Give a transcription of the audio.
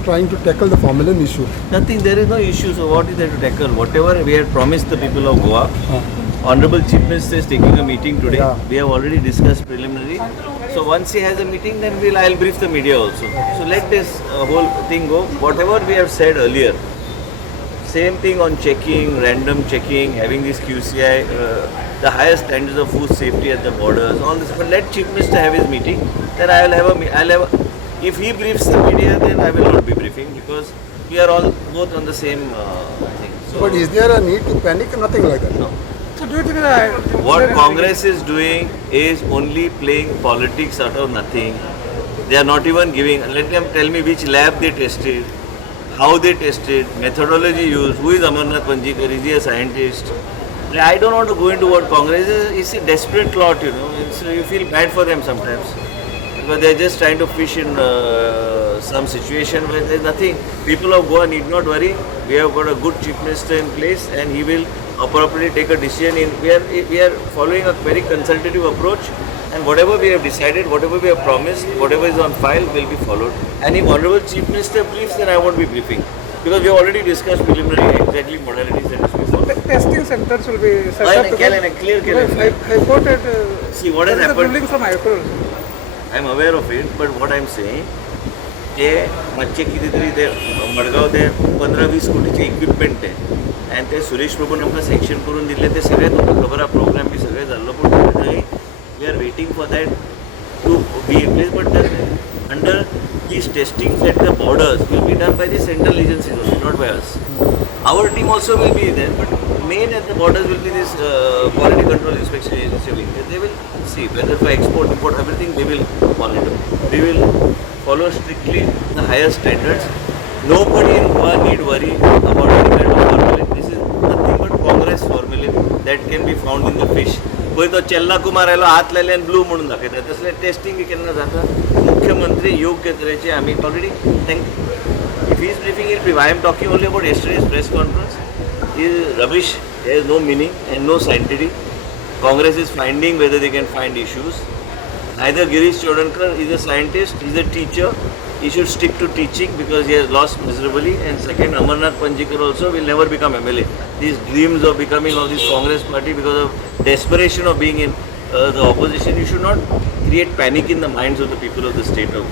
you trying to tackle the formula issue? Nothing, there is no issue. So what is there to tackle? Whatever we had promised the people of Goa, Honorable Chief Minister is taking a meeting today. Yeah. We have already discussed preliminary. So once he has a meeting, then I'll brief the media also. So let this whole thing go. Whatever we have said earlier, same thing on checking, random checking, having this QCI, the highest standards of food safety at the borders, all this. But let Chief Minister have his meeting. Then if he briefs the media, then I will not be briefing because we are all both on the same thing. So, But is there a need to panic? Nothing like that. no. So do you think that What Congress is doing is only playing politics out of nothing. They are not even giving, let them tell me which lab they tested, how they tested, methodology used, who is Amarnath Panjikar, is he a scientist? I don't want to go into what Congress is. It's a desperate lot, you know. You feel bad for them sometimes. Because they're just trying to fish in some situation where there's nothing. People of Goa need not worry. We have got a good Chief Minister in place and he will appropriately take a decision. We are following a very consultative approach and whatever we have decided, whatever we have promised, whatever is on file will be followed. And if Honorable Chief Minister briefs, then I won't be briefing. Because we have already discussed preliminary exactly modalities that is before. the testing centers will be set up? Clear. High Court had, See what has there is a happened. ruling from High Court. I am aware of it, but what I am saying, ते मातशें कितें तरी ते मडगांव ते 15-20 कोटीचे equipment आहे आणि ते सुरेश प्रभून आमकां सँक्शन करून दिले ते सगळे तुमकां खबर आहा प्रोग्राम बी सगळे जाल्लो पूण थंय we are waiting for that to be in place but under these testings at the borders will be done by the central agencies also, not by us. Our team also will be there, but main at the borders will be this quality control inspection agency of India. They will see whether for export, import, everything they will monitor. We will follow strictly the highest standards. Nobody in Goa need worry about any kind of formalin. This is nothing but Congress formalin that can be found in the fish. पळय तो चेल्ला कुमार आयलो हात लायले आनी blue म्हणून दाखयता तसलें टेस्टिंग केन्ना जाता मुख्यमंत्री योग्य तरेचे आमी already if he is briefing it I am talking only about yesterday's press conference is rubbish. There is no meaning and no sanctity. Congress is finding whether they can find issues. Neither Girish Chodankar is a scientist, he is a teacher. He should stick to teaching because he has lost miserably. And second, Amarnath Panjikar also will never become MLA. These dreams of becoming of this Congress party because of desperation of being in the opposition, you should not create panic in the minds of the people of the state of Goa.